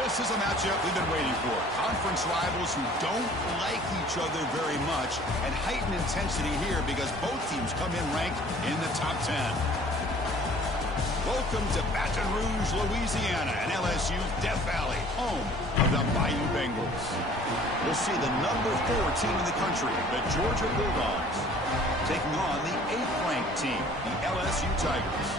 This is a matchup we've been waiting for. Conference rivals who don't like each other very much, and heightened intensity here because both teams come in ranked in the top 10. Welcome to Baton Rouge, Louisiana, and LSU's Death Valley, home of the Bayou Bengals. We'll see the number 4 team in the country, the Georgia Bulldogs, taking on the 8th-ranked team, the LSU Tigers.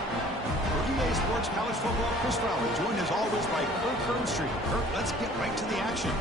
For EA Sports College Football, Chris Fowler, joined as always by Kirk Kernstreet. Kirk, let's get right to the action.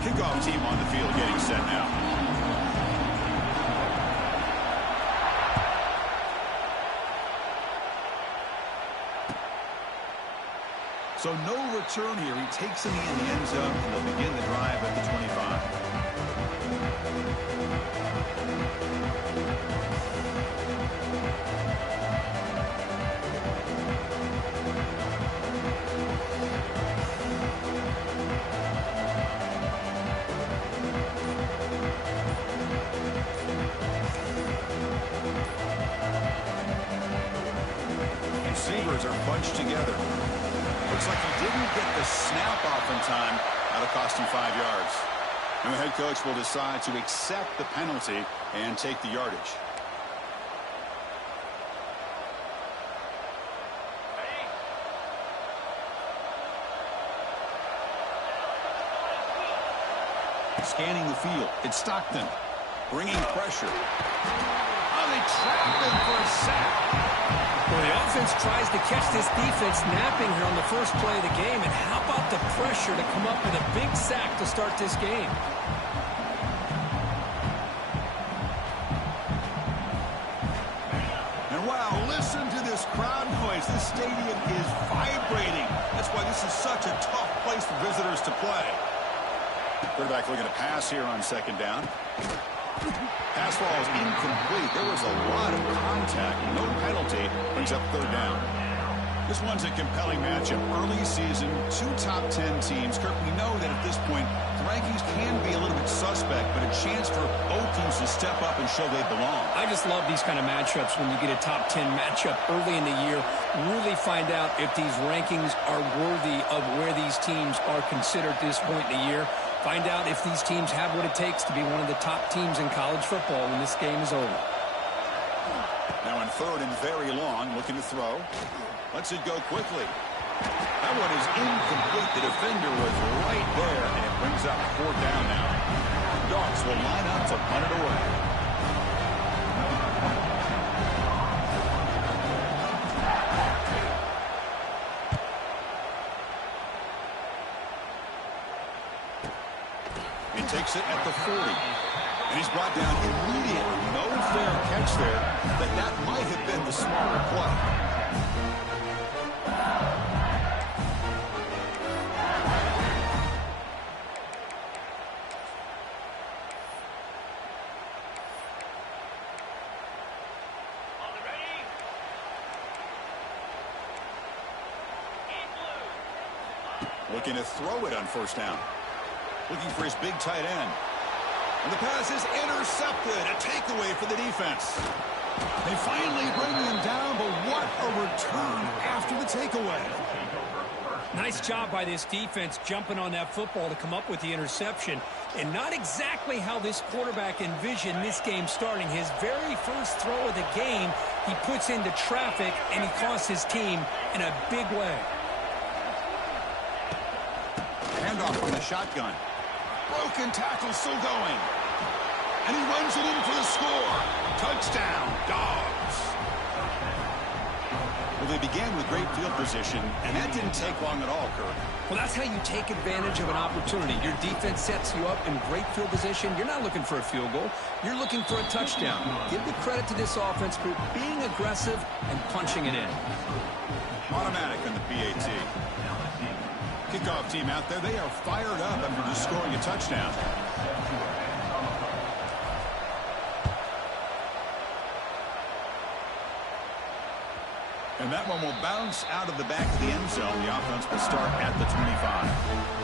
Kickoff team on the field getting set now. So no return here. He takes him in the end zone, and they'll begin the drive at the 25. Receivers are bunched together. Looks like he didn't get the snap off in time. That'll cost him 5 yards. And the head coach will decide to accept the penalty and take the yardage. Scanning the field. It's Stockton. Bringing pressure. Oh, they trap him for a sack. Well, the offense tries to catch this defense napping here on the first play of the game. And how about the pressure to come up with a big sack to start this game? And wow, listen to this crowd noise. This stadium is vibrating. That's why this is such a tough place for visitors to play. Quarterback looking to pass here on second down. Pass ball is incomplete. There was a lot of contact. No penalty. Brings up third down. This one's a compelling matchup. Early season, 2 top 10 teams. Kirk, we know that at this point, the rankings can be a little bit suspect, but a chance for both teams to step up and show they belong. I just love these kind of matchups when you get a top 10 matchup early in the year. Really find out if these rankings are worthy of where these teams are considered at this point in the year. Find out if these teams have what it takes to be one of the top teams in college football when this game is over. Now on third and very long, looking to throw. Lets it go quickly. That one is incomplete. The defender was right there, and it brings up fourth down now. Dogs will line up to punt it away. He takes it at the 40. And he's brought down immediately. No fair catch there, but that might have been the smarter play. Looking to throw it on first down. Looking for his big tight end. And the pass is intercepted. A takeaway for the defense. They finally bring him down, but what a return after the takeaway. Nice job by this defense jumping on that football to come up with the interception. And not exactly how this quarterback envisioned this game starting. His very first throw of the game, he puts into traffic, and he costs his team in a big way. Handoff from the shotgun. Broken tackle still going. And he runs it in for the score. Touchdown, Dogs. Well, they began with great field position, and that didn't take long at all, Kirk. Well, that's how you take advantage of an opportunity. Your defense sets you up in great field position. You're not looking for a field goal. You're looking for a touchdown. Give the credit to this offense for being aggressive and punching it in. Automatic on the PAT. Kickoff team out there, they are fired up after just scoring a touchdown. And that one will bounce out of the back of the end zone. The offense will start at the 25.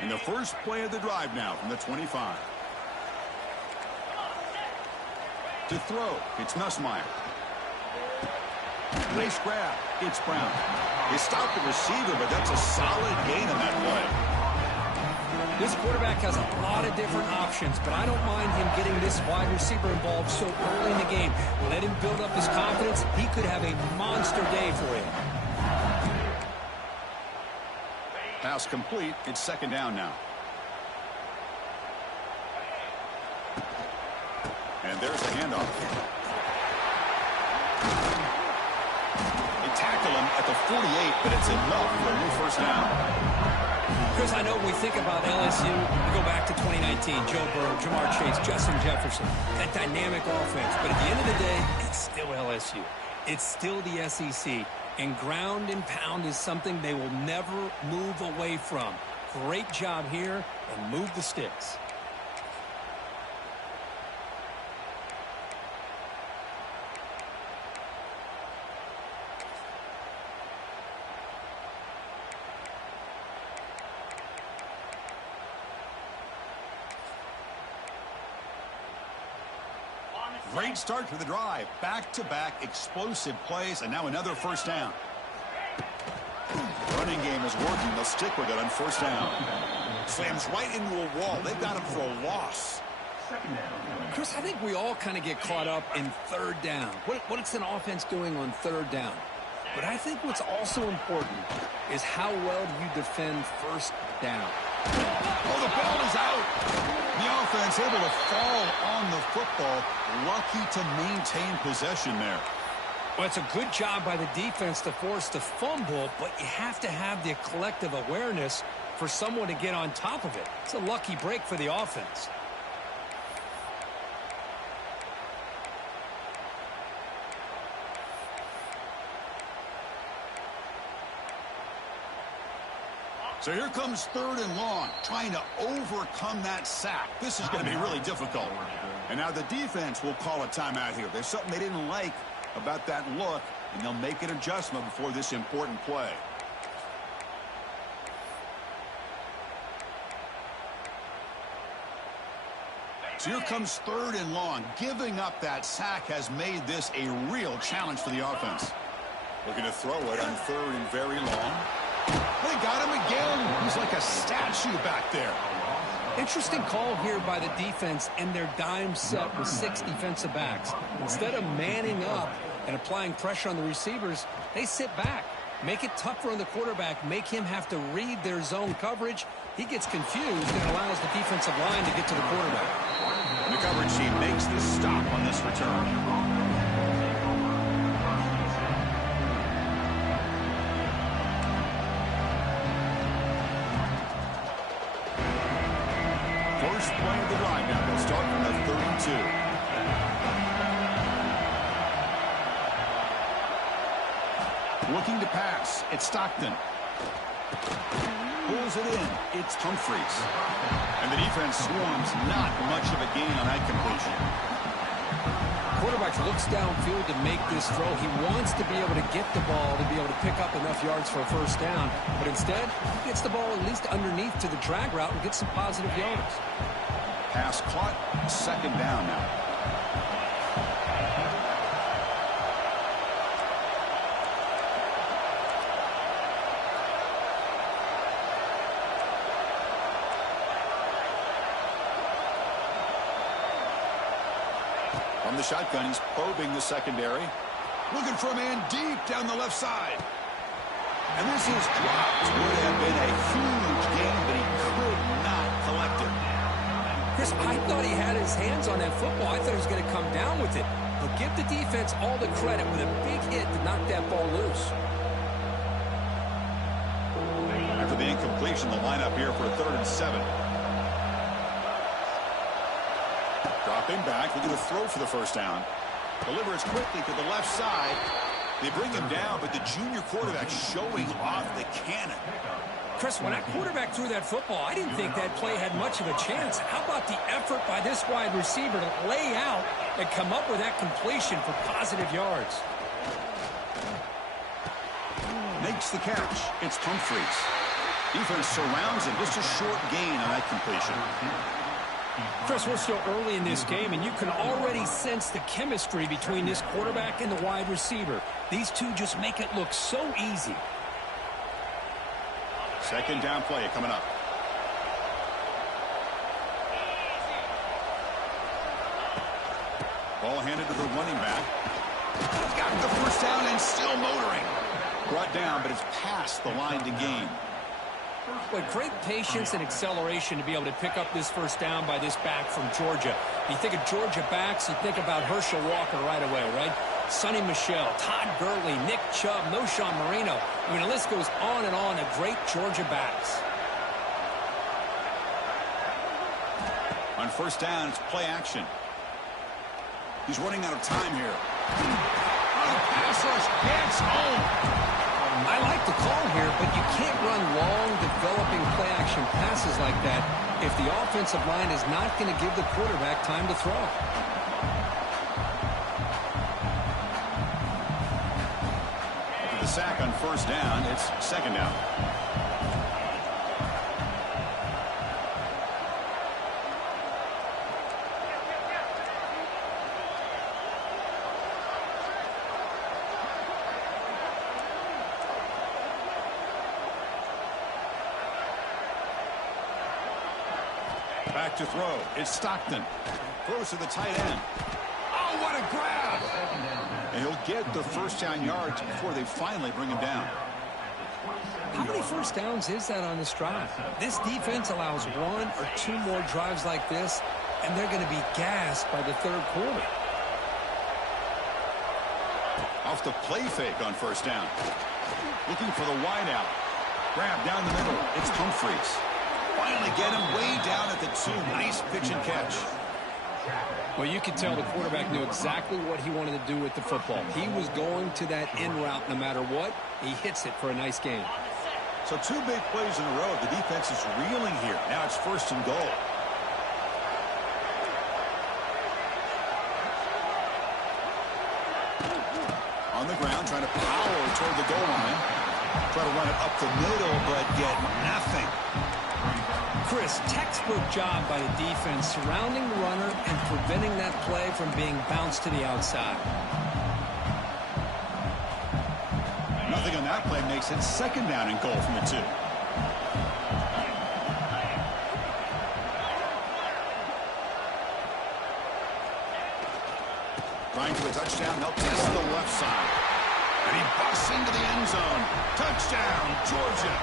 And the first play of the drive now from the 25. To throw, it's Nussmeier. Nice grab. It's Brown. He stopped the receiver, but that's a solid gain on that play. This quarterback has a lot of different options, but I don't mind him getting this wide receiver involved so early in the game. Let him build up his confidence. He could have a monster day for you. Pass complete. It's second down now. And there's the handoff. They tackle him at the 48, but it's enough for a new first down. Chris, I know when we think about LSU, we go back to 2019, Joe Burrow, Jamar Chase, Justin Jefferson, that dynamic offense. But at the end of the day, it's still LSU. It's still the SEC. And ground and pound is something they will never move away from. Great job here, and move the sticks. Great start to the drive. Back-to-back explosive plays, and now another first down. Running game is working. They'll stick with it on first down. Slams right into a wall. They've got him for a loss. Chris, I think we all kind of get caught up in third down. What's an offense doing on third down? But I think what's also important is how well do you defend first down. Oh, the ball is out. The offense able to fall on the football. Lucky to maintain possession there. Well, it's a good job by the defense to force the fumble, but you have to have the collective awareness for someone to get on top of it. It's a lucky break for the offense. So here comes third and long, trying to overcome that sack. This is going to be really difficult. And now the defense will call a timeout here. There's something they didn't like about that look, and they'll make an adjustment before this important play. So here comes third and long. Giving up that sack has made this a real challenge for the offense. Looking to throw it on third and very long. They got him again. He's like a statue back there. Interesting call here by the defense in their dime set with 6 defensive backs. Instead of manning up and applying pressure on the receivers, they sit back. Make it tougher on the quarterback. Make him have to read their zone coverage. He gets confused and allows the defensive line to get to the quarterback. The coverage team makes the stop on this return. First play of the drive now. They'll start from the 32. Looking to pass. It's Stockton. Pulls it in. It's Humphreys. And the defense swarms. Not much of a gain on that completion. Quarterback looks downfield to make this throw. He wants to be able to get the ball to be able to pick up enough yards for a first down. But instead, he gets the ball at least underneath to the drag route and gets some positive yards. Pass caught. Second down now. From the shotgun, he's probing the secondary. Looking for a man deep down the left side. And this is dropped. Would have been a huge gain, but he could not collect it. Chris, I thought he had his hands on that football. I thought he was going to come down with it. But give the defense all the credit with a big hit to knock that ball loose. completion. The lineup here for a 3rd and 7. Dropping back, looking to throw for the first down. Delivers quickly to the left side. They bring him down, but the junior quarterback showing off the cannon. Chris, when that quarterback threw that football, I didn't think that play had much of a chance. How about the effort by this wide receiver to lay out and come up with that completion for positive yards? Makes the catch. It's Humphries. Defense surrounds him. Just a short gain on that completion. Chris, we're still early in this game, and you can already sense the chemistry between this quarterback and the wide receiver. These two just make it look so easy. 2nd down play coming up. Ball handed to the running back. Got the first down and still motoring. Brought down, but it's past the line to gain. But great patience and acceleration to be able to pick up this first down by this back from Georgia. You think of Georgia backs, you think about Herschel Walker right away, right? Sonny Michel, Todd Gurley, Nick Chubb, Noshawn Marino. I mean, the list goes on and on of great Georgia backs. On first down, it's play action. He's running out of time here. Pass rush gets home. I like the call here, but you can't run long, developing play-action passes like that if the offensive line is not going to give the quarterback time to throw. After the sack on first down, it's 2nd down. Back to throw. It's Stockton. Throws to the tight end. Oh, what a grab! And he'll get the first down yards before they finally bring him down. How many first downs is that on this drive? This defense allows 1 or 2 more drives like this, and they're going to be gassed by the 3rd quarter. Off the play fake on first down. Looking for the wideout. Grab down the middle. It's Humphries. Finally get him way down at the 2. Nice pitch and catch. Well, you could tell the quarterback knew exactly what he wanted to do with the football. He was going to that in route no matter what. He hits it for a nice gain. So 2 big plays in a row. The defense is reeling here. Now it's 1st and goal. On the ground, trying to power toward the goal line. Try to run it up the middle, but get nothing. Chris, textbook job by the defense surrounding the runner and preventing that play from being bounced to the outside. Nothing on that play makes it 2nd down and goal from the 2. Trying for a touchdown. They'll test the left side. And he busts into the end zone. Touchdown, Georgia.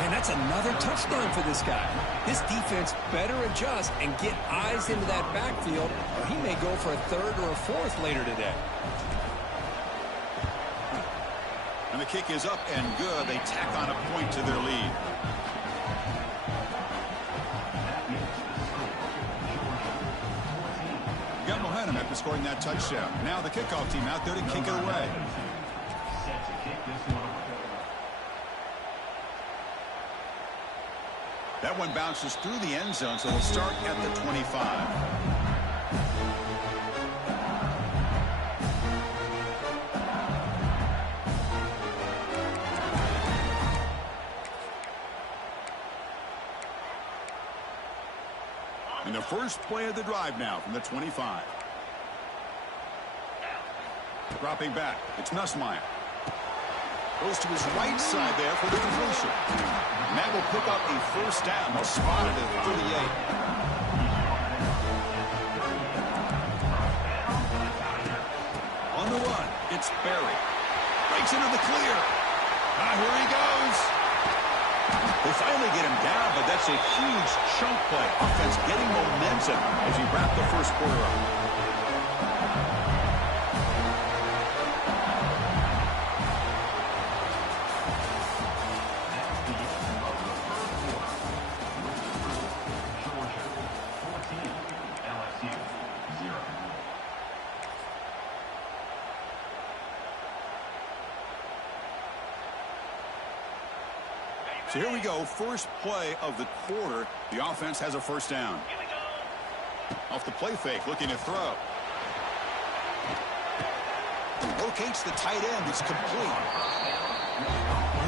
And that's another touchdown for this guy. This defense better adjust and get eyes into that backfield, or he may go for a 3rd or a 4th later today. And the kick is up and good. They tack on a point to their lead. Got momentum after scoring that touchdown. Now the kickoff team out there to kick it away. That one bounces through the end zone, so they'll start at the 25. And the first play of the drive now from the 25. Dropping back, it's Nussmeier. Goes to his right side there for the completion. And that will pick up a first down. They'll spot it at the 38. On the run, it's Berry. Breaks into the clear. Here he goes. They finally get him down, but that's a huge chunk play. Offense getting momentum as you wrap the first quarter up. So here we go, first play of the quarter. The offense has a first down. Off the play fake, looking to throw. Locates the tight end. It's complete.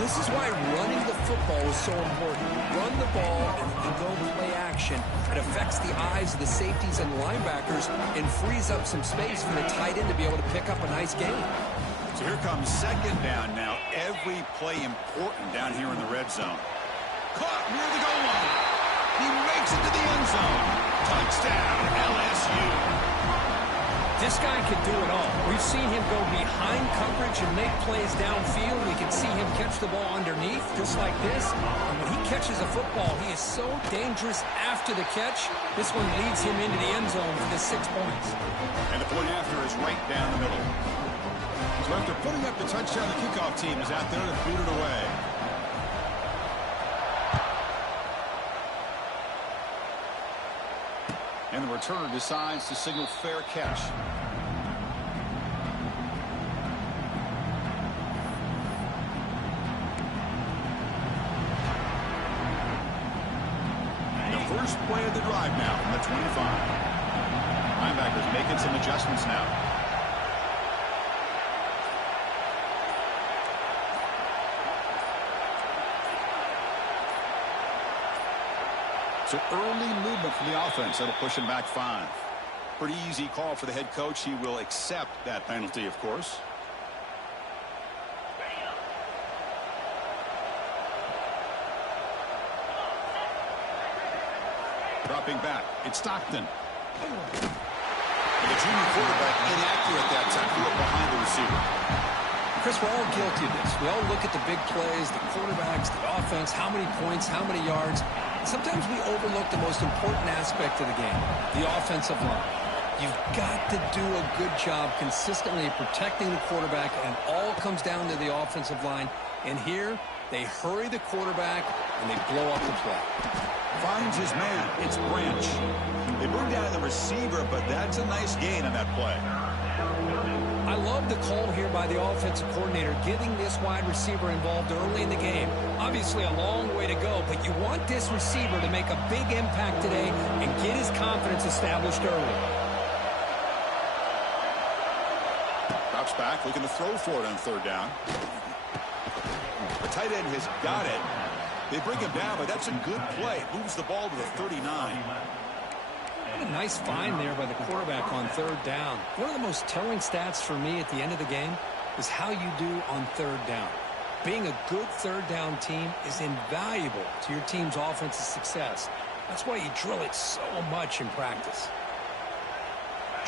This is why running the football is so important. Run the ball and then go play action. It affects the eyes of the safeties and linebackers and frees up some space for the tight end to be able to pick up a nice gain. So here comes second down now. Every play important down here in the red zone. Caught near the goal line. He makes it to the end zone. Touchdown, LSU. This guy can do it all. We've seen him go behind coverage and make plays downfield. We can see him catch the ball underneath, just like this. And when he catches a football, he is so dangerous after the catch. This one leads him into the end zone for the 6 points. And the point after is right down the middle. So after putting up the touchdown, the kickoff team is out there to boot it away. And the returner decides to signal fair catch. The first play of the drive now from the 25. Linebackers making some adjustments now. So early movement from the offense. That'll push him back 5. Pretty easy call for the head coach. He will accept that penalty, of course. Dropping back. It's Stockton. And the junior quarterback inaccurate that time. Threw it behind the receiver. Chris, we're all guilty of this. We all look at the big plays, the quarterbacks, the offense, how many points, how many yards. Sometimes we overlook the most important aspect of the game, the offensive line. You've got to do a good job consistently protecting the quarterback, and all comes down to the offensive line. And here, they hurry the quarterback, and they blow up the play. Finds his man. It's Branch. They bring down the receiver, but that's a nice gain on that play. I love the call here by the offensive coordinator, getting this wide receiver involved early in the game. Obviously a long way to go, but you want this receiver to make a big impact today and get his confidence established early. Drops back, looking to throw for it on third down. The tight end has got it. They bring him down, but that's a good play. Moves the ball to the 39. What a nice find there by the quarterback on third down. One of the most telling stats for me at the end of the game is how you do on third down. Being a good third down team is invaluable to your team's offensive success. That's why you drill it so much in practice.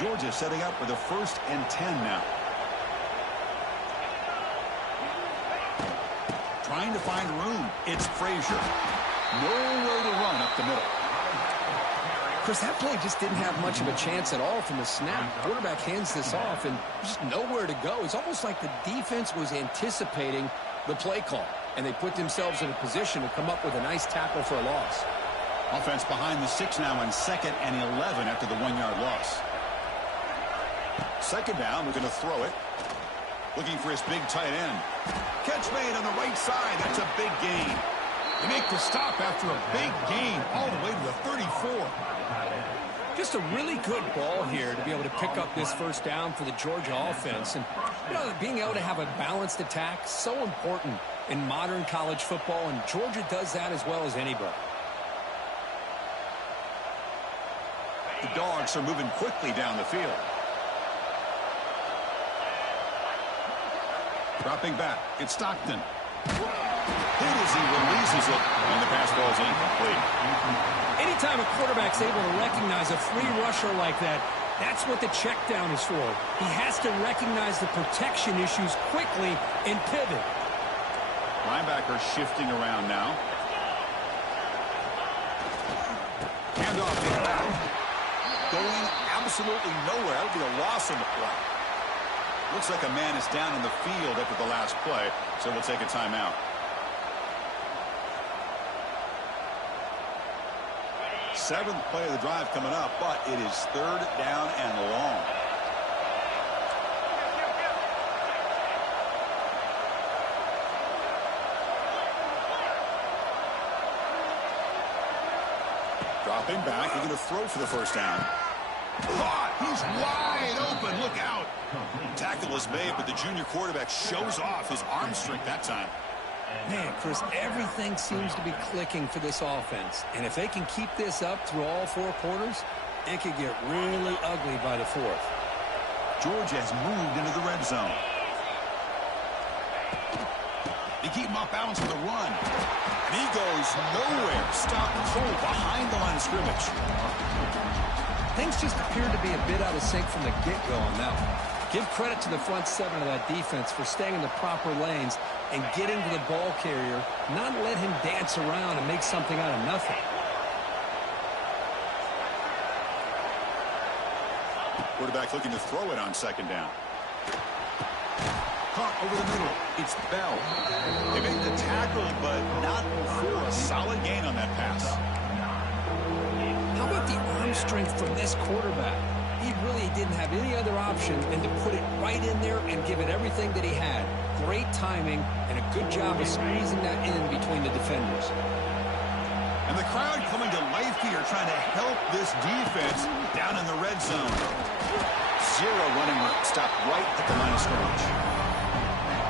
Georgia setting up for the 1st and 10 now. Trying to find room. It's Frazier. Nowhere to run up the middle. Chris, that play just didn't have much of a chance at all from the snap. Quarterback hands this off and just nowhere to go. It's almost like the defense was anticipating the play call, and they put themselves in a position to come up with a nice tackle for a loss. Offense behind the 6 now on 2nd and 11 after the 1-yard loss. Second down, we're going to throw it. Looking for his big tight end. Catch made on the right side. That's a big gain. They make the stop after a big gain all the way to the 34. Just a really good ball here to be able to pick up this first down for the Georgia offense. And, you know, being able to have a balanced attack, so important in modern college football, and Georgia does that as well as anybody. The Dogs are moving quickly down the field. Dropping back, it's Stockton. Hit as he releases it, and the pass ball is incomplete. Anytime a quarterback's able to recognize a free rusher like that, that's what the check down is for. He has to recognize the protection issues quickly and pivot. Linebacker shifting around now. Handoff in back. Going absolutely nowhere. That'll be a loss on the play. Looks like a man is down in the field after the last play, so we'll take a timeout. Seventh play of the drive coming up, but it is 3rd down and long. Dropping back, looking to throw for the first down. Caught! He's wide open. Look out. Tackle is made, but the junior quarterback shows off his arm strength that time. Man, Chris, everything seems to be clicking for this offense. And if they can keep this up through all 4 quarters, it could get really ugly by the 4th. Georgia has moved into the red zone. They keep him off balance for the run. And he goes nowhere. Stop cold behind the line of scrimmage. Things just appeared to be a bit out of sync from the get-go on that one. Give credit to the front 7 of that defense for staying in the proper lanes and getting to the ball carrier, not let him dance around and make something out of nothing. Quarterback looking to throw it on second down. Caught over the middle. It's Bell. They made the tackle, but not before a solid gain on that pass. How about the arm strength from this quarterback? He really didn't have any other option than to put it right in there and give it everything that he had. Great timing and a good job of squeezing that in between the defenders. And the crowd coming to life here, trying to help this defense down in the red zone. 0 running room. Stopped right at the line of scrimmage.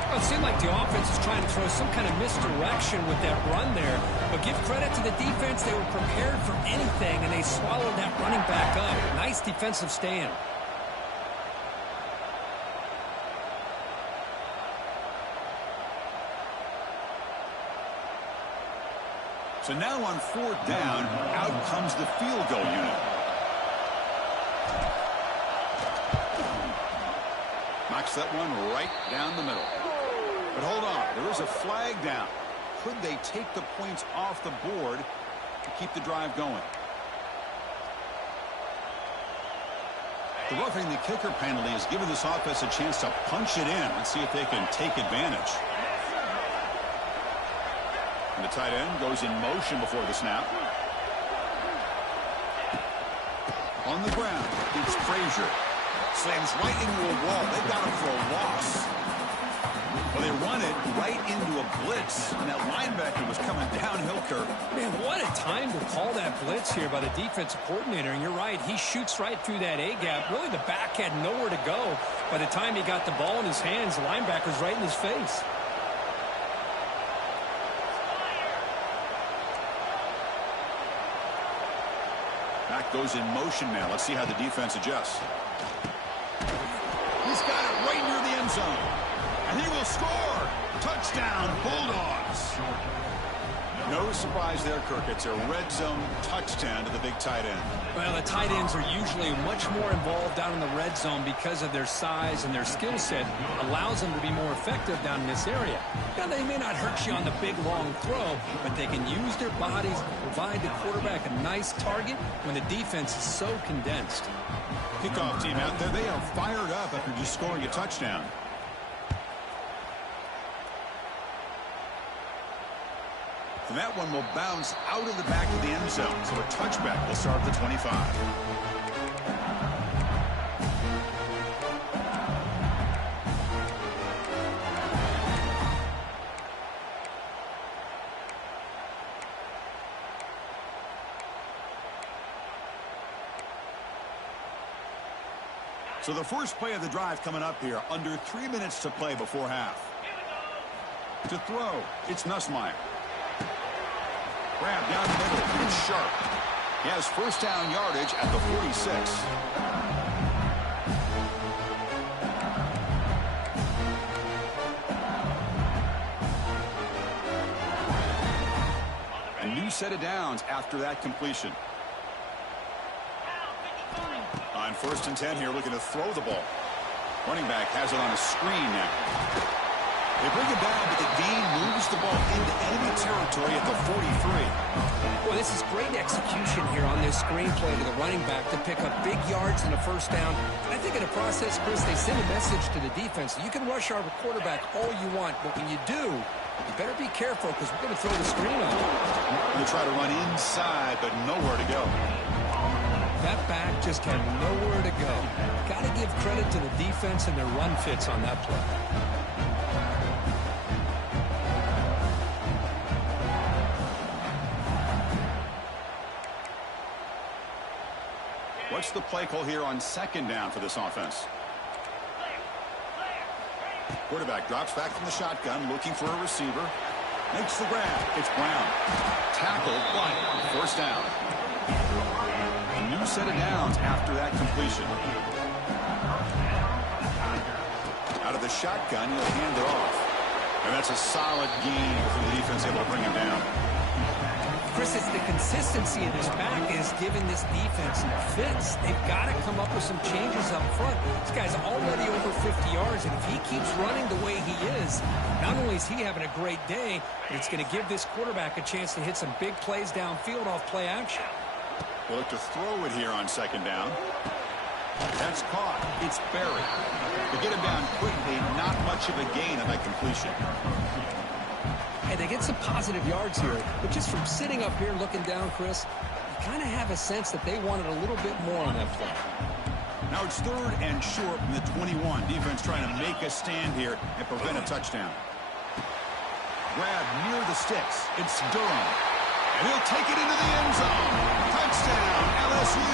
Well, it seemed like the offense was trying to throw some kind of misdirection with that run there. But give credit to the defense. They were prepared for anything, and they swallowed that running back up. Nice defensive stand. So now on 4th down, out comes the field goal unit. Knocks that one right down the middle. But hold on, there is a flag down. Could they take the points off the board to keep the drive going? The roughing the kicker penalty has given this offense a chance to punch it in. Let's see if they can take advantage. And the tight end goes in motion before the snap. On the ground, it's Frazier. Slams right into a wall. They've got him for a loss. Well, they run it right into a blitz, and that linebacker was coming downhill, Kirk. Man, what a time to call that blitz here by the defensive coordinator. And you're right, he shoots right through that A-gap. Really, the back had nowhere to go. By the time he got the ball in his hands, the linebacker's right in his face. Back goes in motion now. Let's see how the defense adjusts. He's got it right near the end zone. And he will score. Touchdown, Bulldogs. No surprise there, Kirk. It's a red zone touchdown to the big tight end. Well, the tight ends are usually much more involved down in the red zone because of their size, and their skill set allows them to be more effective down in this area. Now, they may not hurt you on the big, long throw, but they can use their bodies to provide the quarterback a nice target when the defense is so condensed. Kickoff team out there, they are fired up after just scoring a touchdown. And that one will bounce out of the back of the end zone. So a touchback will start at the 25. So the first play of the drive coming up here, under 3 minutes to play before half. To throw, it's Nussmeier. Grab down the middle. It's Sharp. He has first down yardage at the 46. A new set of downs after that completion. On 1st and 10 here, looking to throw the ball. Running back has it on a screen now. They bring it down, but the gain moves the ball into enemy territory at the 43. Well, this is great execution here on this screenplay to the running back to pick up big yards and a first down. And I think in the process, Chris, they send a message to the defense. You can rush our quarterback all you want, but when you do, you better be careful because we're going to throw the screen on you. They try to run inside, but nowhere to go. That back just had nowhere to go. Got to give credit to the defense and their run fits on that play. What's the play call here on second down for this offense? Quarterback drops back from the shotgun, looking for a receiver. Makes the grab. It's Brown. Tackled, but first down. A new set of downs after that completion. Out of the shotgun, he'll hand it off. And that's a solid gain before the defense able to bring him down. Chris, it's the consistency of this back is giving this defense some fits. They've got to come up with some changes up front. This guy's already over 50 yards, and if he keeps running the way he is, not only is he having a great day, but it's going to give this quarterback a chance to hit some big plays downfield off play action. They'll look to throw it here on second down. That's caught. It's buried. To get him down quickly, not much of a gain on that completion. Hey, they get some positive yards here, but just from sitting up here looking down, Chris, you kind of have a sense that they wanted a little bit more on that play. Now it's third and short from the 21. Defense trying to make a stand here and prevent a touchdown. Grab near the sticks. It's Durham. And he'll take it into the end zone. Touchdown, LSU.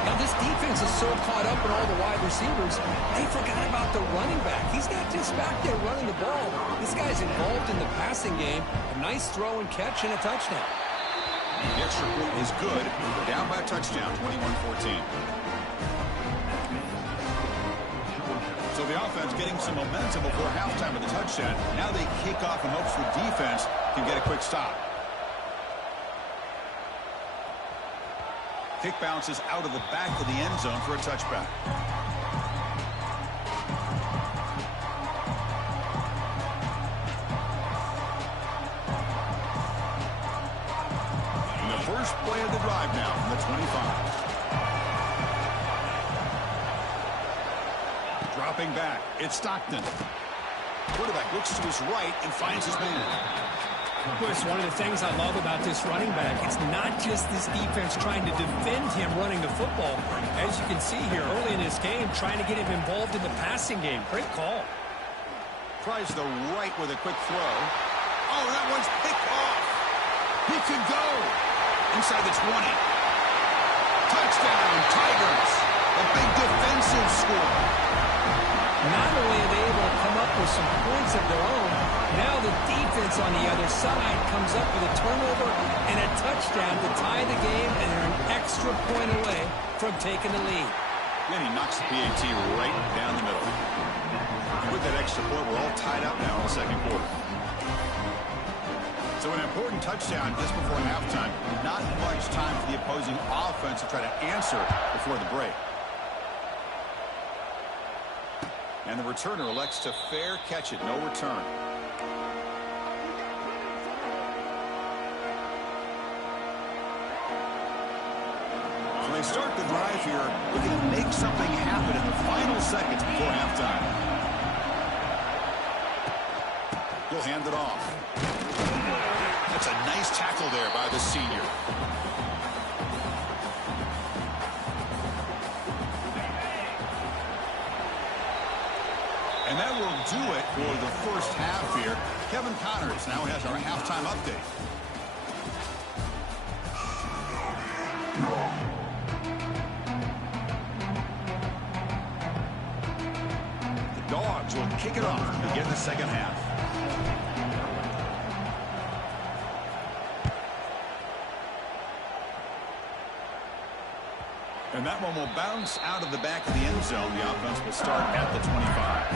Now, this defense is so caught up in all the wide receivers, they forgot about the running back. He's not just back there running the ball. This guy's involved in the passing game. A nice throw and catch and a touchdown. The extra point is good. We're down by a touchdown, 21-14. So the offense getting some momentum before halftime with the touchdown. Now they kick off in hopes the defense can get a quick stop. Kick bounces out of the back of the end zone for a touchback. And the first play of the drive now from the 25. Dropping back, it's Stockton. Quarterback looks to his right and finds his man. Chris, one of the things I love about this running back, it's not just this defense trying to defend him running the football. As you can see here early in this game, trying to get him involved in the passing game. Great call. Tries the right with a quick throw. Oh, that one's picked off. He could go inside the 20. Touchdown, Tigers. A big defensive score. Not only are they able to come up with some points of their own, now the defense on the other side comes up with a turnover and a touchdown to tie the game, and they're an extra point away from taking the lead. Then he knocks the PAT right down the middle. And with that extra point, we're all tied up now in the second quarter. So an important touchdown just before halftime. Not much time for the opposing offense to try to answer before the break. And the returner elects to fair catch it. No return. So they start the drive here, looking to make something happen in the final seconds before halftime. He'll hand it off. That's a nice tackle there by the senior. And that will do it for the first half here. Kevin Connors now has our halftime update. The Dogs will kick it off to begin the second half. And that one will bounce out of the back of the end zone. The offense will start at the 25.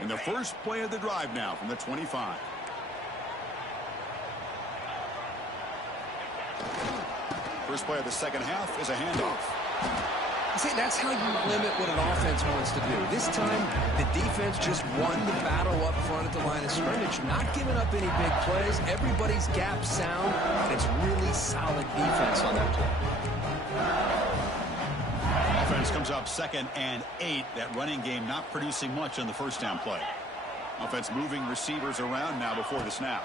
And the first play of the drive now from the 25. First play of the second half is a handoff. See, that's how you limit what an offense wants to do. This time, the defense just won the battle up front at the line of scrimmage, not giving up any big plays. Everybody's gap sound, and it's really solid defense on that play. Offense comes up 2nd and 8. That running game not producing much on the first down play. Offense moving receivers around now before the snap.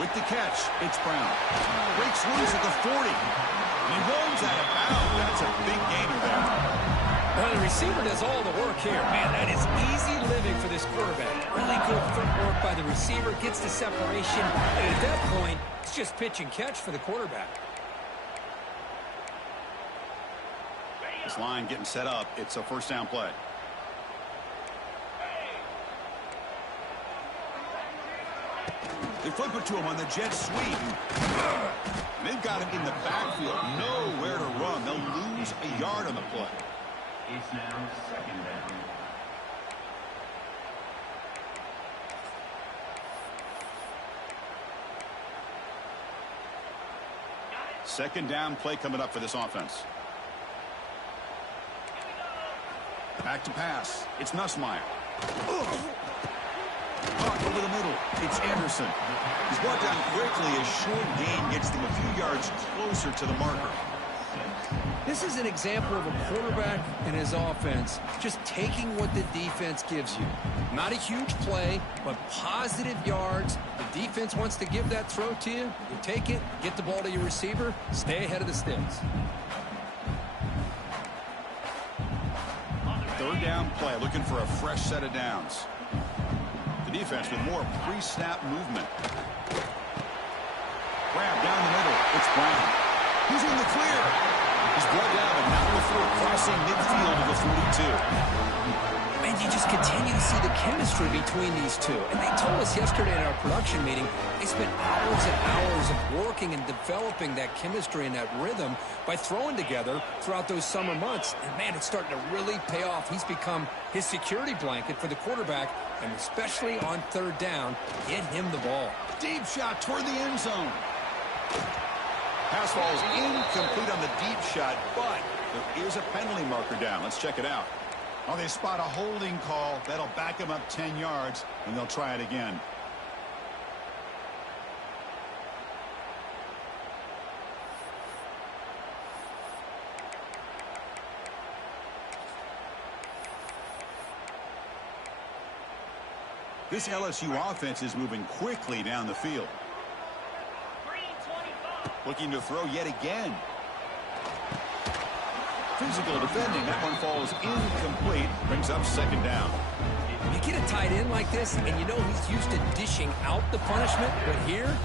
With the catch, it's Brown. Breaks loose at the 40. And he rolls out of bounds. That's a big gainer there. Well, the receiver does all the work here. Man, that is easy living for this quarterback. Really good footwork by the receiver, gets the separation, and at that point, it's just pitch and catch for the quarterback. This line getting set up. It's a first down play. They flip it to him on the jet sweep. They've got him in the backfield. Nowhere to run. They'll lose a yard on the play. It's now second down. Second down play coming up for this offense. Back to pass. It's Nussmeier. Caught over the middle. It's Anderson. He's brought down quickly as short gain gets them a few yards closer to the marker. This is an example of a quarterback and his offense just taking what the defense gives you. Not a huge play, but positive yards. The defense wants to give that throw to you. You take it, get the ball to your receiver, stay ahead of the sticks. Third down play, looking for a fresh set of downs. The defense with more pre-snap movement. Grab down the middle. It's Brown. He's in the clear. He's brought down, but not before crossing midfield of the 42. Man, you just continue to see the chemistry between these two. And they told us yesterday in our production meeting, they spent hours and hours of working and developing that chemistry and that rhythm by throwing together throughout those summer months. And, man, it's starting to really pay off. He's become his security blanket for the quarterback, and especially on third down, get him the ball. Deep shot toward the end zone. Pass falls incomplete on the deep shot, but there is a penalty marker down. Let's check it out. Oh, they spot a holding call. That'll back them up 10 yards, and they'll try it again. This LSU offense is moving quickly down the field. Looking to throw yet again. Physical defending. That one falls incomplete. Brings up second down. You get a tight end like this, and you know he's used to dishing out the punishment, but here,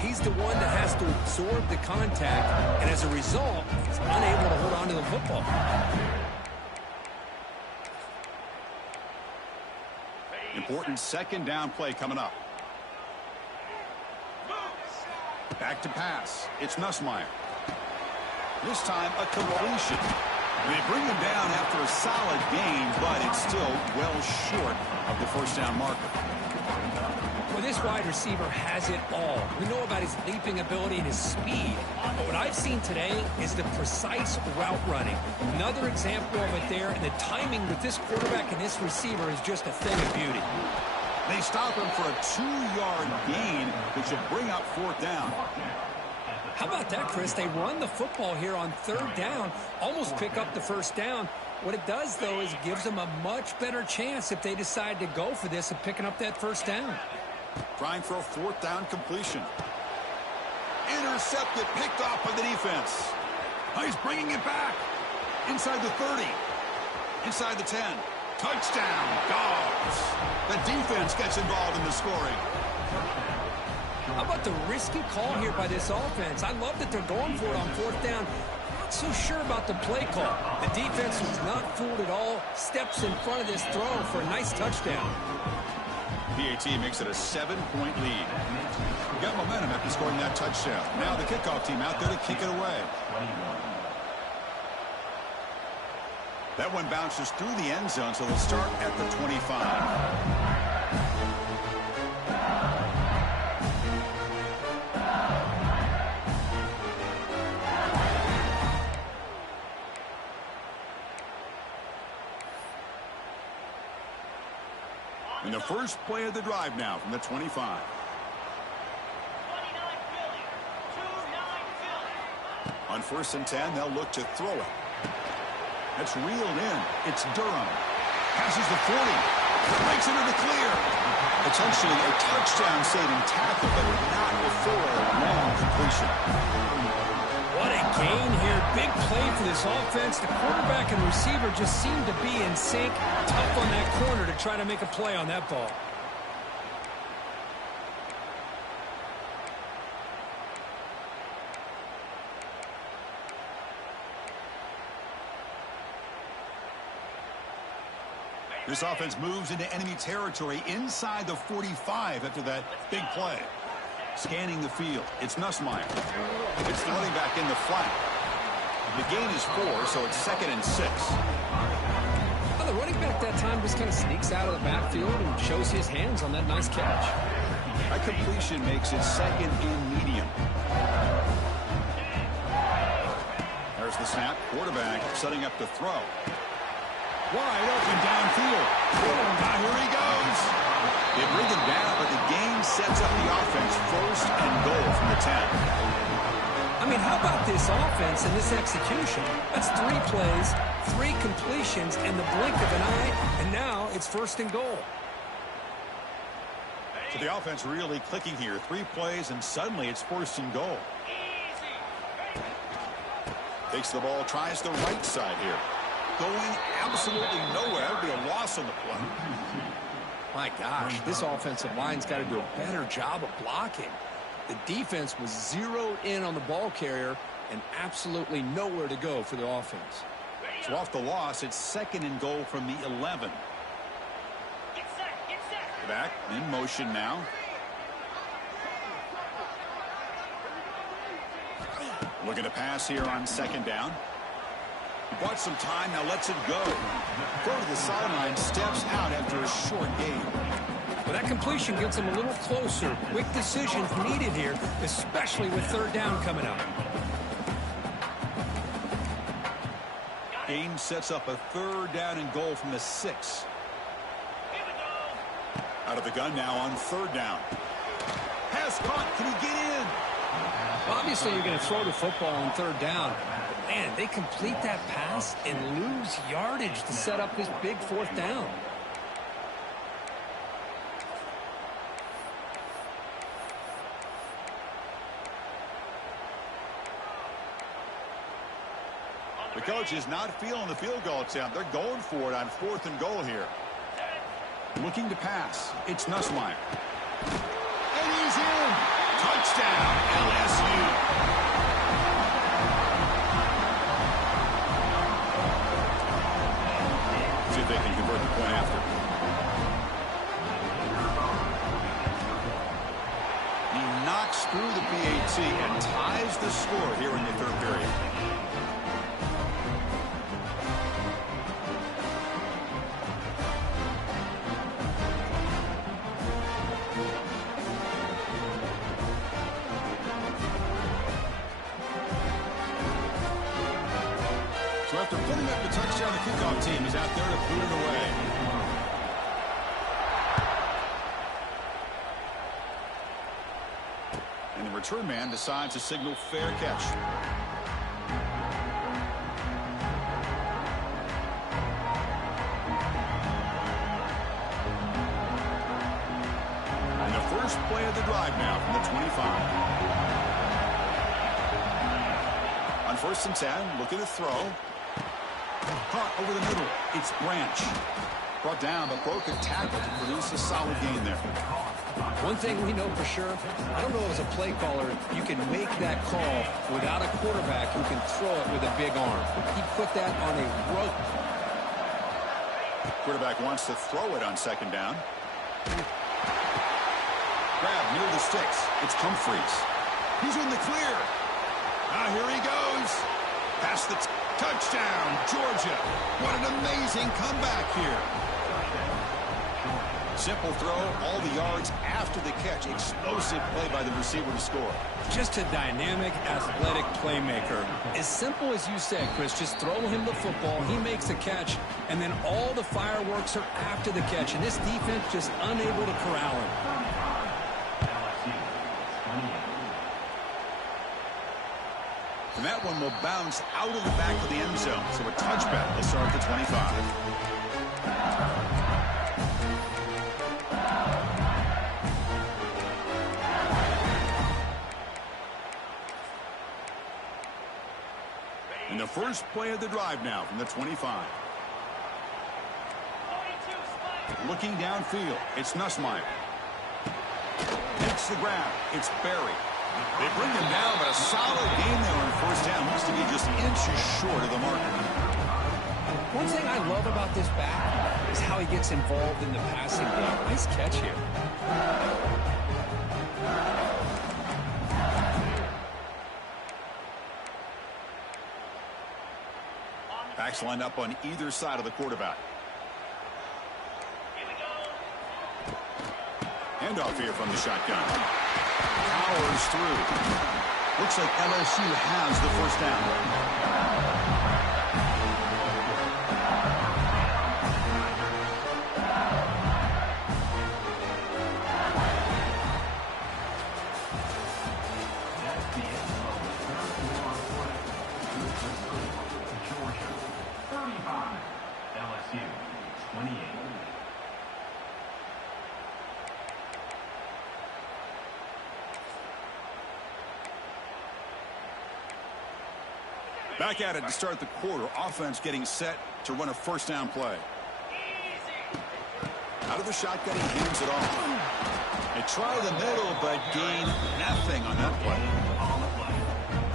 he's the one that has to absorb the contact, and as a result, he's unable to hold on to the football. Important second down play coming up. Back to pass. It's Nussmeier. This time a completion. They bring him down after a solid gain, but it's still well short of the first down marker. Well, this wide receiver has it all. We know about his leaping ability and his speed, but what I've seen today is the precise route running. Another example of it there, and the timing with this quarterback and this receiver is just a thing of beauty. They stop him for a 2-yard gain, which will bring up fourth down. How about that, Chris? They run the football here on third down, almost pick up the first down. What it does, though, is it gives them a much better chance if they decide to go for this of picking up that first down. Trying for a fourth down completion. Intercepted, picked off by the defense. Oh, he's bringing it back. Inside the 30. Inside the 10. Touchdown, Dogs. The defense gets involved in the scoring. How about the risky call here by this offense? I love that they're going for it on fourth down. Not so sure about the play call. The defense was not fooled at all. Steps in front of this throw for a nice touchdown. PAT makes it a 7-point lead. Got momentum after scoring that touchdown. Now the kickoff team out there to kick it away. That one bounces through the end zone, so they'll start at the 25. And the first play of the drive now from the 25. On 1st and 10, they'll look to throw it. That's reeled in. It's Durham. Passes the 40. Breaks into the clear. Potentially a touchdown-saving tackle, but not before a long completion. What a gain here. Big play for this offense. The quarterback and receiver just seem to be in sync. Tough on that corner to try to make a play on that ball. This offense moves into enemy territory inside the 45 after that big play. Scanning the field, it's Nussmeier. It's the running back in the flat. The gain is 4, so it's 2nd and 6. Well, the running back that time just kind of sneaks out of the backfield and shows his hands on that nice catch. That completion makes it 2nd and medium. There's the snap. Quarterback setting up the throw. Wide open downfield. Now here he goes. They bring him down, but the game sets up the offense 1st and goal from the 10. I mean, how about this offense and this execution? That's 3 plays, 3 completions in the blink of an eye, and now it's 1st and goal. So the offense really clicking here. 3 plays, and suddenly it's 1st and goal. Takes the ball, tries the right side here. Going absolutely nowhere. It'll be a loss on the play. My gosh, this offensive line's got to do a better job of blocking. The defense was zeroed in on the ball carrier and absolutely nowhere to go for the offense. So off the loss, it's 2nd and goal from the 11. Back in motion now. Looking to pass here on 2nd down. He bought some time, now lets it go. Go to the sideline, steps out after a short game. Well, that completion gets him a little closer. Quick decisions needed here, especially with 3rd down coming up. Game sets up a 3rd down and goal from the 6. Out of the gun now on 3rd down. Pass caught. Can he get in? Well, obviously, you're going to throw the football on 3rd down. Man, they complete that pass and lose yardage to set up this big 4th down. The coach is not feeling the field goal attempt. They're going for it on 4th and goal here. Looking to pass. It's Nussmeier. And he's in. Touchdown, LSU. See if they can convert the point after. He knocks through the PAT and ties the score here in the 3rd period. So after putting up the touchdown, the kickoff team is out there to put it away. And the return man decides to signal fair catch. And the first play of the drive now from the 25. On 1st and 10, looking to throw. Caught over the middle. It's Branch. Brought down, but broke a tackle to produce a solid gain there. One thing we know for sure, I don't know as a play caller, you can make that call without a quarterback who can throw it with a big arm. He put that on a rope. Quarterback wants to throw it on 2nd down. Grab near the sticks. It's Humphreys. He's in the clear. Now here he goes. Past the touchdown, Georgia. What an amazing comeback here. Simple throw, all the yards after the catch. Explosive play by the receiver to score. Just a dynamic, athletic playmaker. As simple as you said, Chris, just throw him the football, he makes the catch, and then all the fireworks are after the catch, and this defense just unable to corral him. And that one will bounce out of the back of the end zone. So a touchback will start at the 25. And the first play of the drive now from the 25. Looking downfield, it's Nussmeier. Takes the grab. It's Berry. They bring him down, but a solid game there on first down. Looks to be just inches short of the marker. One thing I love about this back is how he gets involved in the passing game. Nice catch here. Backs lined up on either side of the quarterback. Handoff here from the shotgun. Powers through. Looks like LSU has the first down. LSU 28. Back at it to start the quarter. Offense getting set to run a first down play. Out of the shotgun, he hands it off. They try the middle, but gain nothing on that play.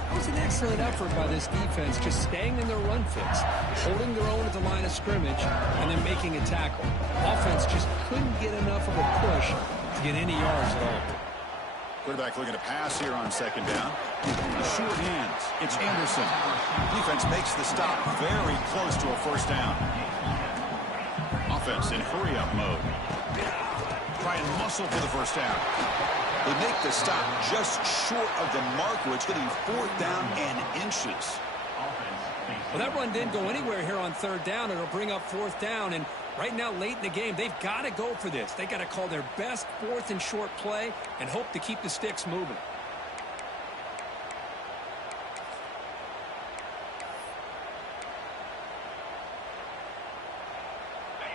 That was an excellent effort by this defense, just staying in their run fix, holding their own at the line of scrimmage, and then making a tackle. Offense just couldn't get enough of a push to get any yards at all. Quarterback looking to pass here on second down. Short hands. It's Anderson. Defense makes the stop very close to a first down. Offense in hurry-up mode. Try and muscle for the first down. They make the stop just short of the marker. It's getting fourth down and inches. Well, that run didn't go anywhere here on third down. It'll bring up fourth down, and right now, late in the game, they've got to go for this. They've got to call their best fourth and short play and hope to keep the sticks moving.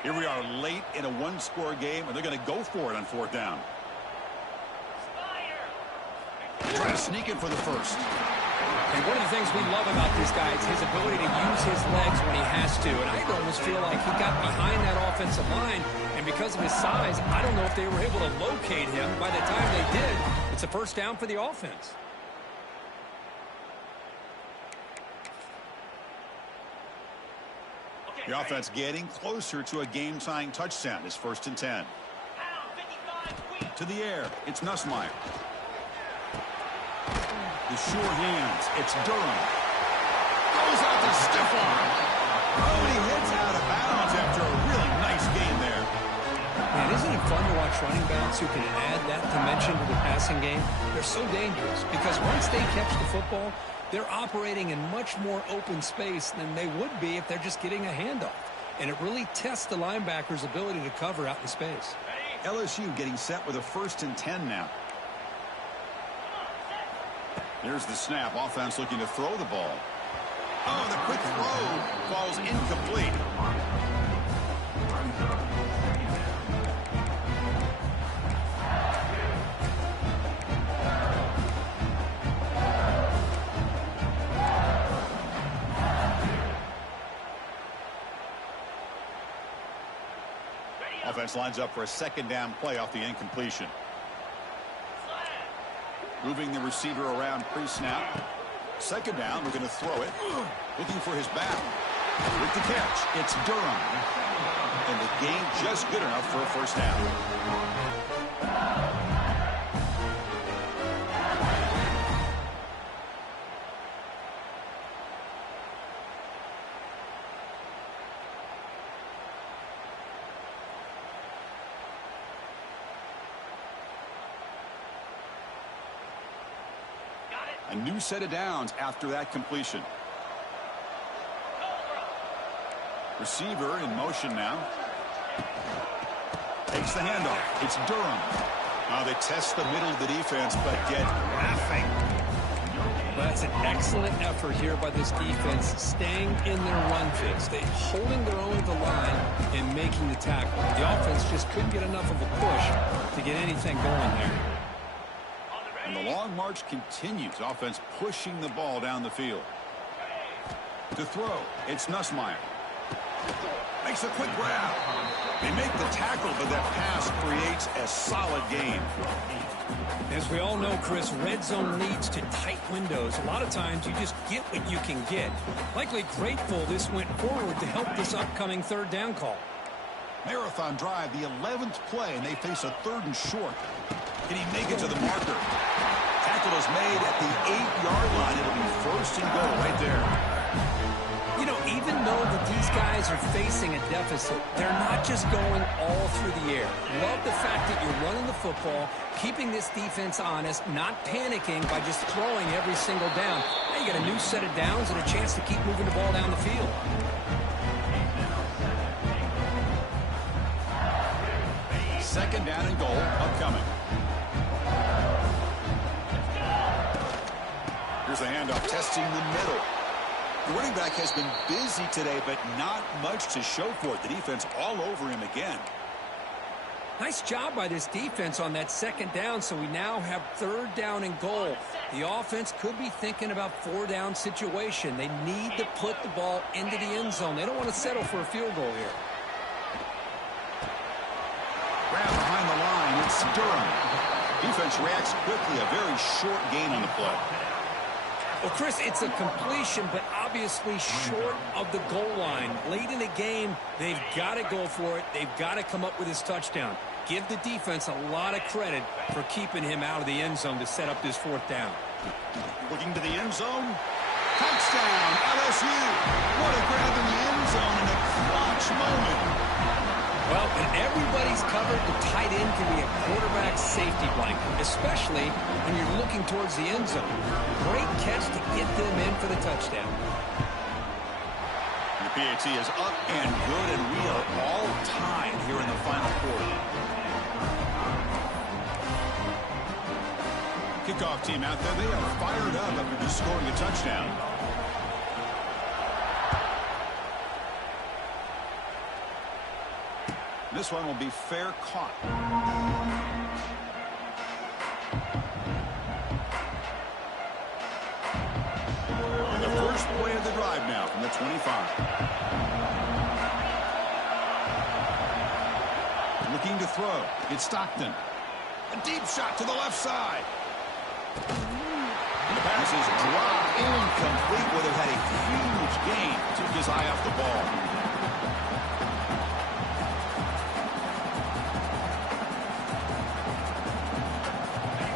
Here we are late in a one-score game, and they're going to go for it on fourth down. Trying to sneak in for the first. And one of the things we love about this guy is his ability to use his legs when he has to. And I almost feel like he got behind that offensive line, and because of his size, I don't know if they were able to locate him. By the time they did, it's a first down for the offense. The offense getting closer to a game-tying touchdown. It's 1st and 10. To the air, it's Nussmeier. The short hands, it's Durham. Goes out to stiff arm. Oh, he hits out of bounds after a really nice game there. Man, isn't it fun to watch running backs who can add that dimension to the passing game? They're so dangerous because once they catch the football, they're operating in much more open space than they would be if they're just getting a handoff. And it really tests the linebacker's ability to cover out in space. LSU getting set with a 1st and 10 now. Here's the snap. Offense looking to throw the ball. Oh, the quick throw falls incomplete. Offense lines up for a second down play off the incompletion. Moving the receiver around pre-snap. Second down, we're going to throw it. Looking for his back. With the catch, it's Durham. And the gain just good enough for a first down. A new set of downs after that completion. Receiver in motion now. Takes the handoff. It's Durham. Now they test the middle of the defense, but get nothing. That's an excellent effort here by this defense, staying in their run fix. They holding their own at the line and making the tackle. The offense just couldn't get enough of a push to get anything going there. And the long march continues. Offense pushing the ball down the field. To throw, it's Nussmeier. Makes a quick grab. They make the tackle, but that pass creates a solid gain. As we all know, Chris, red zone leads to tight windows. A lot of times you just get what you can get. Likely grateful this went forward to help this upcoming third down call. Marathon drive, the 11th play, and they face a 3rd and short. Can he make it to the marker? Tackle is made at the 8-yard line. It'll be 1st and goal right there. You know, even though that these guys are facing a deficit, they're not just going all through the air. Love the fact that you're running the football, keeping this defense honest, not panicking by just throwing every single down. Now you got a new set of downs and a chance to keep moving the ball down the field. Second down and goal upcoming. Here's the handoff, testing the middle. The running back has been busy today, but not much to show for it. The defense all over him again. Nice job by this defense on that second down, so we now have 3rd down and goal. The offense could be thinking about 4-down situation. They need to put the ball into the end zone. They don't want to settle for a field goal here. Grab behind the line, it's Durham. Defense reacts quickly, a very short gain on the play. Well, Chris, it's a completion, but obviously short of the goal line. Late in the game, they've got to go for it. They've got to come up with his touchdown. Give the defense a lot of credit for keeping him out of the end zone to set up this 4th down. Looking to the end zone. Touchdown, LSU. What a grab in the end zone in a clutch moment. Well, when everybody's covered, the tight end can be a quarterback's safety blanket, especially when you're looking towards the end zone. Great catch to get them in for the touchdown. The PAT is up and good, and we are all tied here in the final quarter. Kickoff team out there, they are fired up after just scoring a touchdown. This one will be fair caught. The first play of the drive now from the 25. Looking to throw. It's Stockton. A deep shot to the left side. And the pass is dropped incomplete. Would have had a huge gain. Took his eye off the ball.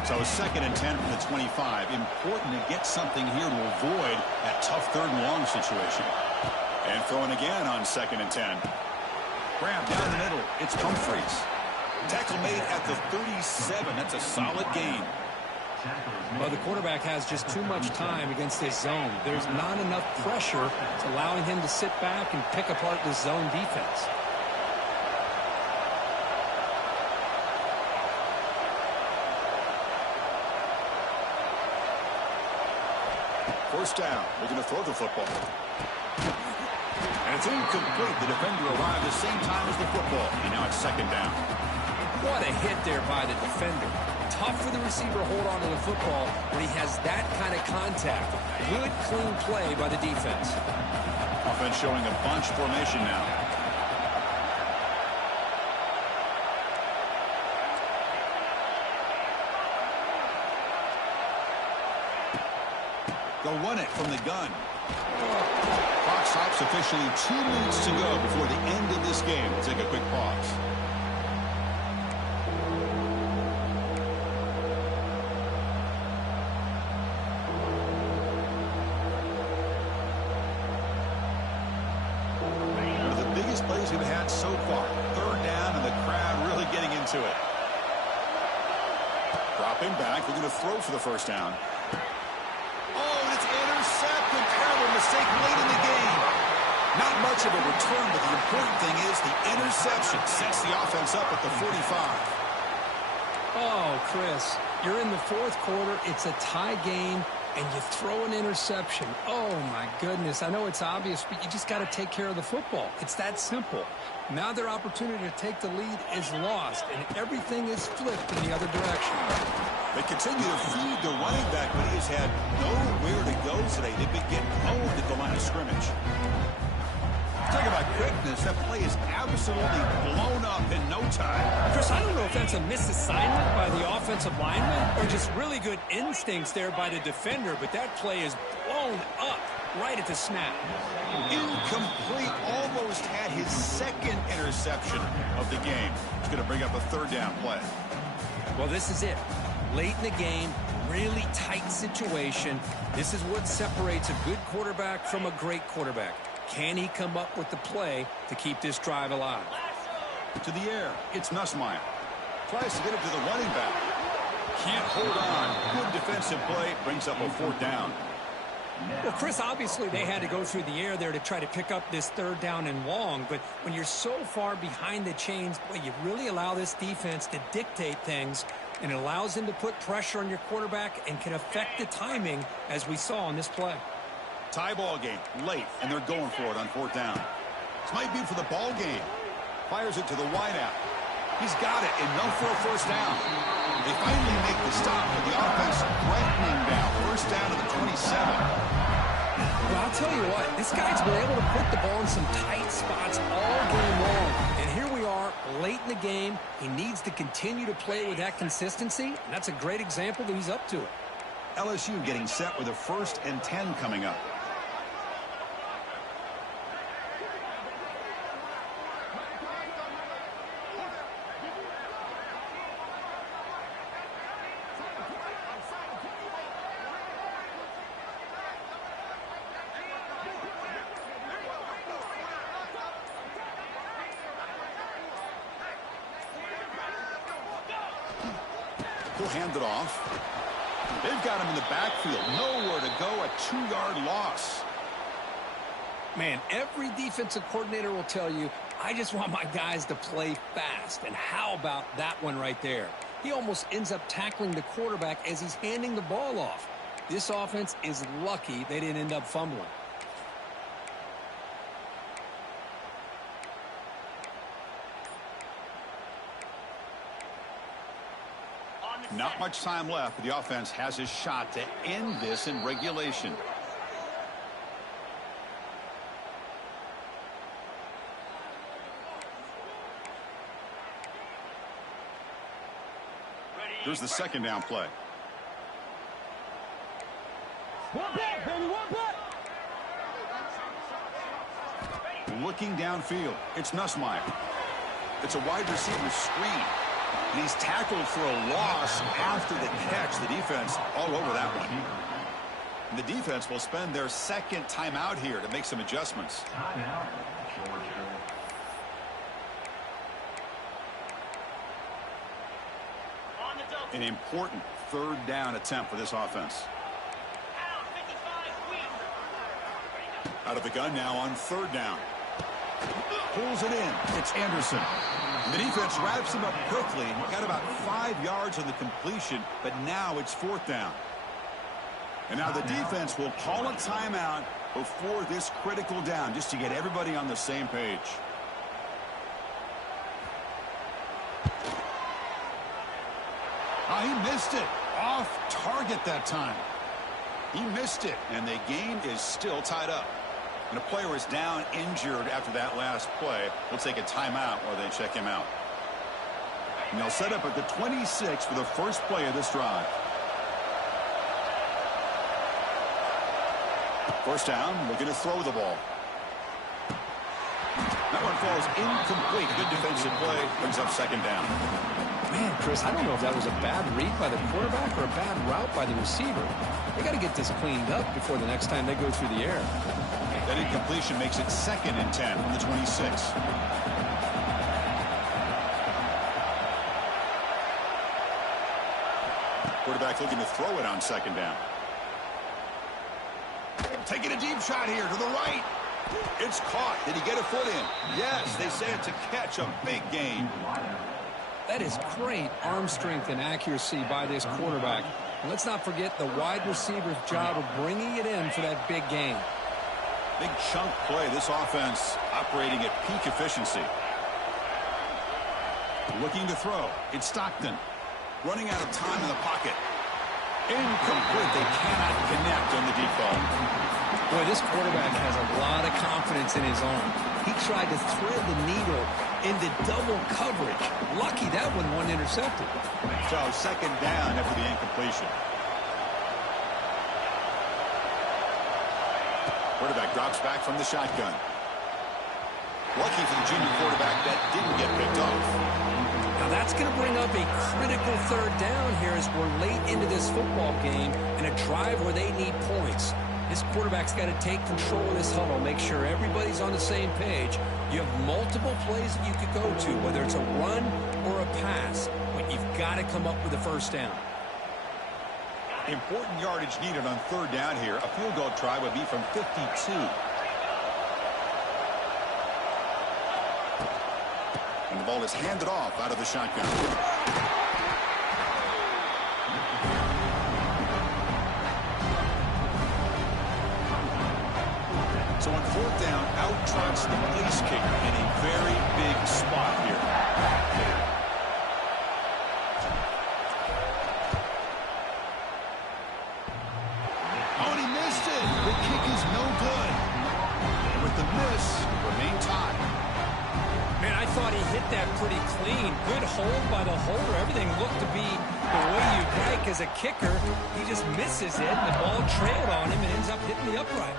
So 2nd and 10 from the 25. Important to get something here to avoid that tough 3rd and long situation. And throwing again on 2nd and 10. Grab down the middle. It's Humphreys. Tackle made at the 37. That's a solid gain. Well, the quarterback has just too much time against this zone. There's not enough pressure to allowing him to sit back and pick apart this zone defense. First down. Looking to throw the football. And it's incomplete. The defender arrived the same time as the football. And now it's 2nd down. What a hit there by the defender. Tough for the receiver to hold on to the football when he has that kind of contact. Good, clean play by the defense. Offense showing a bunch formation now. They'll run it from the gun. Clock stops officially 2 minutes to go before the end of this game. We'll take a quick pause. One of the biggest plays we've had so far. 3rd down and the crowd really getting into it. Dropping back. We're going to throw for the first down. Intercepted. Terrible mistake late in the game. Not much of a return, but the important thing is the interception sets the offense up at the 45. Oh, Chris, you're in the 4th quarter. It's a tie game, and you throw an interception. Oh, my goodness. I know it's obvious, but you just got to take care of the football. It's that simple. Now their opportunity to take the lead is lost, and everything is flipped in the other direction. They continue to feed the running back, but he has had nowhere to go offense today. They've been getting owned at the line of scrimmage. Talking about quickness, that play is absolutely blown up in no time. Chris, I don't know if that's a misassignment by the offensive lineman or just really good instincts there by the defender, but that play is blown up right at the snap. Incomplete, almost had his second interception of the game. It's going to bring up a third down play. Well, this is it. Late in the game, really tight situation. This is what separates a good quarterback from a great quarterback. Can he come up with the play to keep this drive alive? To the air, it's Nussmeier. Tries to get it to the running back. Can't hold on. Good defensive play. Brings up a fourth down. Well, Chris, obviously they had to go through the air there to try to pick up this third down and long, but when you're so far behind the chains, boy, you really allow this defense to dictate things, and it allows them to put pressure on your quarterback and can affect the timing, as we saw on this play. Tie ball game, late, and they're going for it on fourth down. This might be for the ball game. Fires it to the wideout. He's got it, enough for a first down. They finally make the stop with the offense threatening down. First down to the 27. Well, I'll tell you what, this guy's been able to put the ball in some tight spots all game long. And here we are, late in the game. He needs to continue to play with that consistency, and that's a great example that he's up to it. LSU getting set with a 1st and 10 coming up. He'll hand it off. They've got him in the backfield. Nowhere to go. A 2-yard loss. Man, every defensive coordinator will tell you, I just want my guys to play fast. And how about that one right there? He almost ends up tackling the quarterback as he's handing the ball off. This offense is lucky they didn't end up fumbling. Not much time left, but the offense has a shot to end this in regulation. Here's the second down play. One back, baby, one back. Looking downfield, it's Nussmeier. It's a wide receiver screen. And he's tackled for a loss after the catch. The defense all over that one. And the defense will spend their second timeout here to make some adjustments. Timeout, Georgia. An important third down attempt for this offense. Out of the gun now on third down. Pulls it in. It's Anderson. The defense wraps him up quickly. Got about 5 yards on the completion, but now it's fourth down. And now the defense will call a timeout before this critical down, just to get everybody on the same page. Oh, he missed it. Off target that time. He missed it, and the game is still tied up. And a player is down injured after that last play. We'll take a timeout while they check him out. And they'll set up at the 26 for the first play of this drive. First down, looking to throw the ball. That one falls incomplete. Good defensive play. Brings up second down. Man, Chris, I don't know if that was a bad read by the quarterback or a bad route by the receiver. They got to get this cleaned up before the next time they go through the air. That incompletion makes it 2nd and 10 from the 26. Quarterback looking to throw it on second down. Taking a deep shot here to the right. It's caught. Did he get a foot in? Yes, they say it's a catch, a big gain. That is great arm strength and accuracy by this quarterback. And let's not forget the wide receiver's job of bringing it in for that big gain. Big chunk play. This offense operating at peak efficiency. Looking to throw. It's Stockton. Running out of time in the pocket. Incomplete. They cannot connect on the deep ball. Boy, this quarterback has a lot of confidence in his arm. He tried to thread the needle into double coverage. Lucky that one wasn't intercepted. So second down after the incompletion. Quarterback drops back from the shotgun. Lucky for the junior quarterback that didn't get picked off. Now that's going to bring up a critical third down here as we're late into this football game in a drive where they need points. This quarterback's got to take control of this huddle, make sure everybody's on the same page. You have multiple plays that you could go to, whether it's a run or a pass, but you've got to come up with a first down. Important yardage needed on third down here. A field goal try would be from 52. And the ball is handed off out of the shotgun. So on fourth down, out trots the place kicker in a very big spot here. Oh, and he missed it. The kick is no good. And with the miss, remain tied. Man, I thought he hit that pretty clean. Good hold by the holder. Everything looked to be the way you'd like as a kicker. He just misses it, and the ball trailed on him and ends up hitting the upright.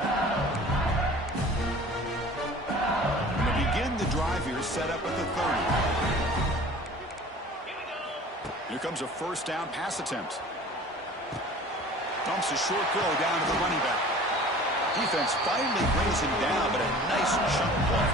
Begin the drive here, set up at the 30. Here comes a first down pass attempt. Dumps a short throw down to the running back. Defense finally brings him down, but a nice chunk play.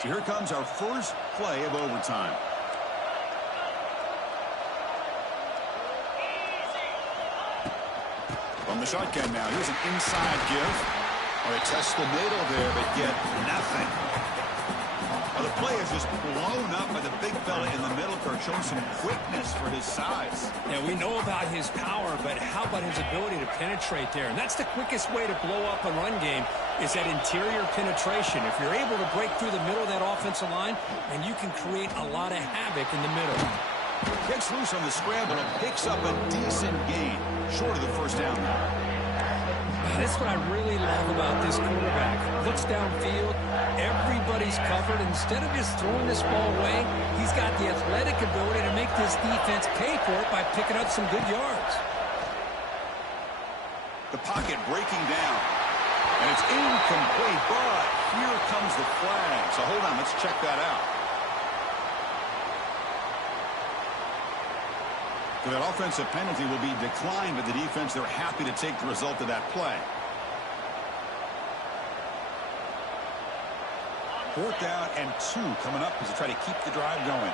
So here comes our first play of overtime. From the shotgun now, here's an inside give. Oh, they test the middle there, but get nothing. Well, the play is just blown up by the big fella in the middle, showing some quickness for his size. Yeah, we know about his power, but how about his ability to penetrate there? And that's the quickest way to blow up a run game, is that interior penetration. If you're able to break through the middle of that offensive line, and you can create a lot of havoc in the middle. Gets loose on the scramble and picks up a decent gain, short of the first down. That's what I really love about this quarterback. Looks downfield, everybody's covered. Instead of just throwing this ball away, he's got the athletic ability to make this defense pay for it by picking up some good yards. The pocket breaking down. And it's incomplete, but here comes the flag. So hold on, let's check that out. So that offensive penalty will be declined by the defense. They're happy to take the result of that play. Fourth down and 2 coming up as they try to keep the drive going.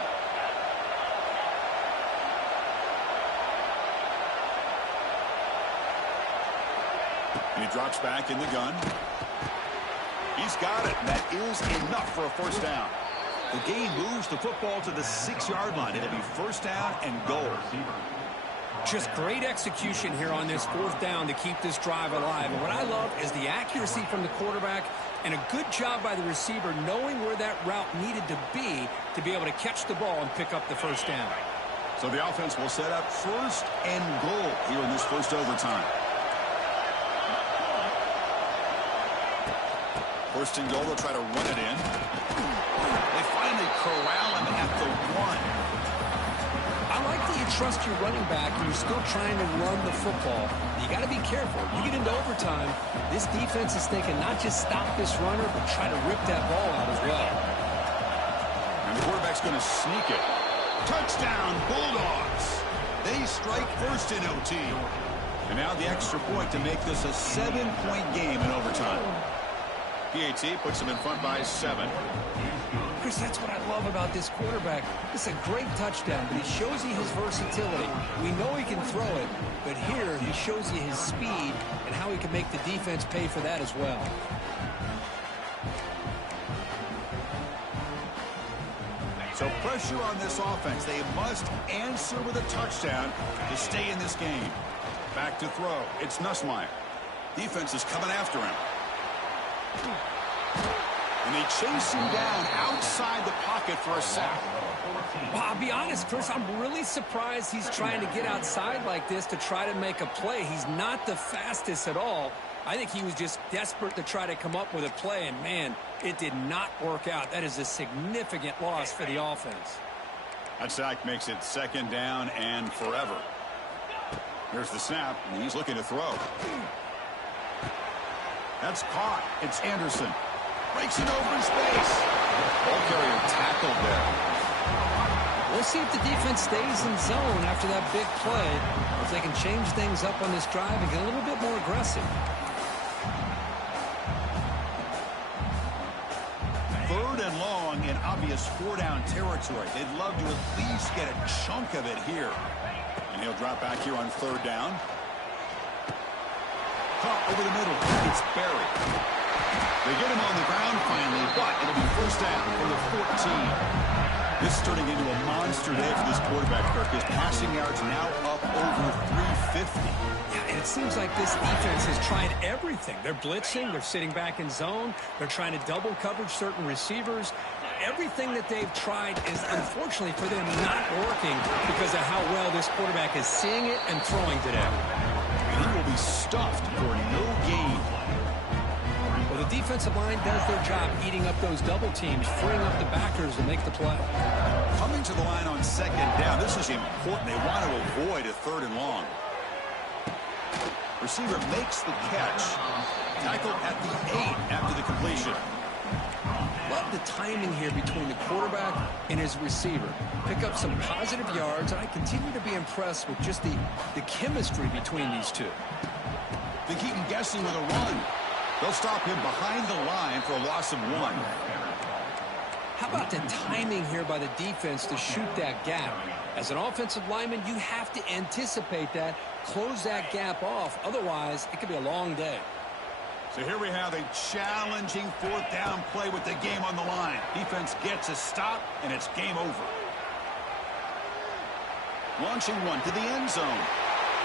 And he drops back in the gun. He's got it. That is enough for a first down. The game moves the football to the 6-yard line. It'll be first down and goal. Just great execution here on this fourth down to keep this drive alive. And what I love is the accuracy from the quarterback and a good job by the receiver knowing where that route needed to be able to catch the ball and pick up the first down. So the offense will set up first and goal here in this first overtime. First and goal, they'll try to run it in. They finally corral him at the 1. I like that you trust your running back and you're still trying to run the football. You got to be careful. You get into overtime, this defense is thinking not just stop this runner, but try to rip that ball out as well. And the quarterback's going to sneak it. Touchdown, Bulldogs. They strike first in OT. And now the extra point to make this a 7-point game in overtime. PAT puts them in front by 7. Chris, that's what I love about this quarterback. It's a great touchdown, but he shows you his versatility. We know he can throw it, but here he shows you his speed and how he can make the defense pay for that as well. So pressure on this offense. They must answer with a touchdown to stay in this game. Back to throw. It's Nussmeier. Defense is coming after him. And they chase him down outside the pocket for a sack. Well, I'll be honest, Chris, I'm really surprised he's trying to get outside like this to try to make a play. He's not the fastest at all. I think he was just desperate to try to come up with a play, and, man, it did not work out. That is a significant loss for the offense. That sack makes it 2nd down and forever. Here's the snap, and he's looking to throw. That's caught. It's Anderson. Breaks it over in space. Ball carrier tackled there. We'll see if the defense stays in zone after that big play, if they can change things up on this drive and get a little bit more aggressive. 3rd and long in obvious 4-down territory. They'd love to at least get a chunk of it here. And he'll drop back here on 3rd down. Caught over the middle. It's Barry. They get him on the ground finally, but it'll be 1st down from the 14. This is turning into a monster day for this quarterback, Kirk. His passing yards now up over 350. Yeah, and it seems like this defense has tried everything. They're blitzing. They're sitting back in zone. They're trying to double coverage certain receivers. Everything that they've tried is, unfortunately for them, not working because of how well this quarterback is seeing it and throwing today. And he will be stuffed for no gain. Well, the defensive line does their job eating up those double teams, freeing up the backers to make the play. Coming to the line on 2nd down, this is important. They want to avoid a 3rd and long. Receiver makes the catch. Tackle at the 8 after the completion. Love the timing here between the quarterback and his receiver. Pick up some positive yards, and I continue to be impressed with just the chemistry between these two. They keep him guessing with a run. They'll stop him behind the line for a loss of 1. How about the timing here by the defense to shoot that gap? As an offensive lineman, you have to anticipate that, close that gap off. Otherwise, it could be a long day. So here we have a challenging 4th down play with the game on the line. Defense gets a stop, and it's game over. Launching one to the end zone.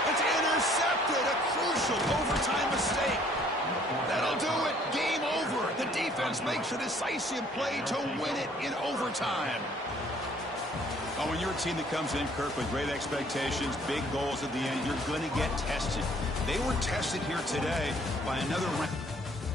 It's intercepted. A crucial overtime mistake. That'll do it. Game over. The defense makes a decisive play to win it in overtime. Oh, when you're a team that comes in, Kirk, with great expectations, big goals at the end, you're going to get tested. They were tested here today by another round.